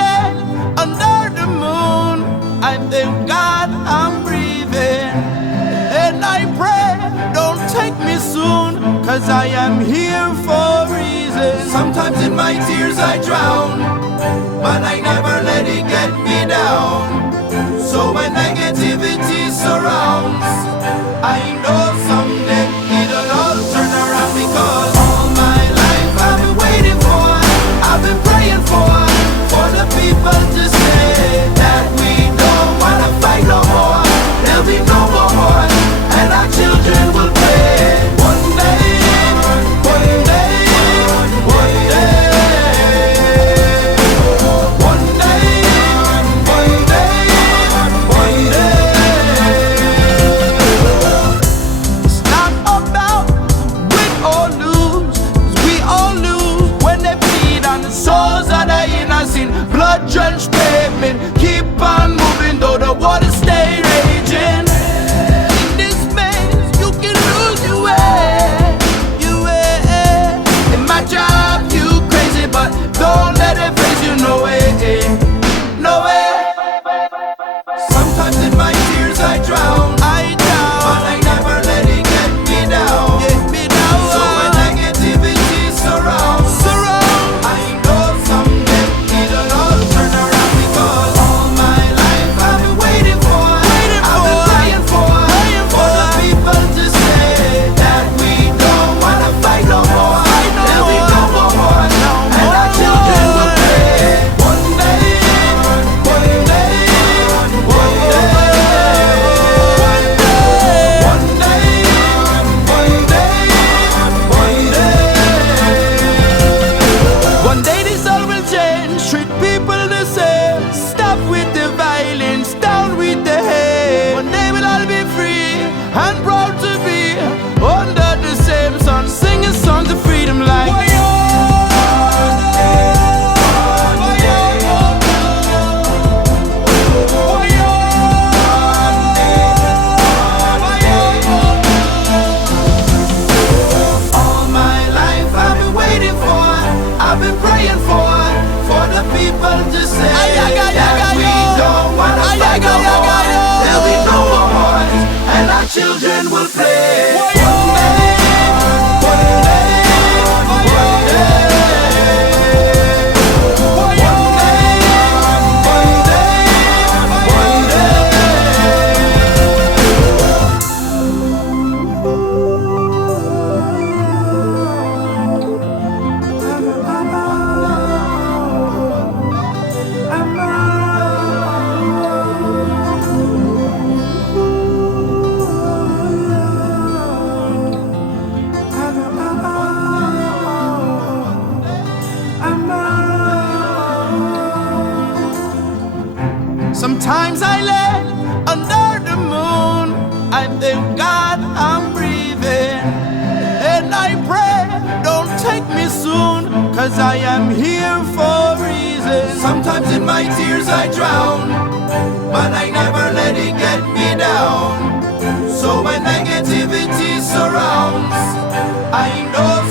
lay under the moon, I thank God I'm breathing. And I pray, don't take me soon, 'cause I am here for a reason. Sometimes in my tears I drown, but I never let it get me down. So when negativity surrounds, I know someday it'll all turn around. Because all my life I've been waiting for, I've been praying for the people to say that we don't wanna fight no more. There'll be no more wars, and our children will play. One day, one day, one day, one day, one day, one day. It's not about win or lose, 'cause we all lose when they bleed on the souls of the innocent. Blood-drenched pavement, keep on moving though the waters stay raging. In this maze, you can lose your way, your way. It might drive you crazy, but don't let it phase you, no way, no way. Sometimes in my tears I drown, but I never let it get me down. So when negativity surrounds, I know someday it'll all turn around. Because all my life I've been waiting for, I've been praying for the people to say that we don't wanna fight no more. There'll be no more wars, and our children will play. One day, one day, one day, one day, one day, one day. One day this all will change, treat people the same. Stop with the violence, down with the hate. One day we'll all be free and proud to be under the same sun, singing songs of freedom like all my life I've been waiting for, I've been praying for the people to say that we don't wanna fight no more. There'll be no more wars, and our children will play. One day, one day, one day, one day, one day, one day. Sometimes I lay under the moon, I thank God I'm breathing. And I pray, don't take me soon, 'cause I am here for a reason. Sometimes in my tears I drown, but I never let it get me down. So when negativity surrounds, I know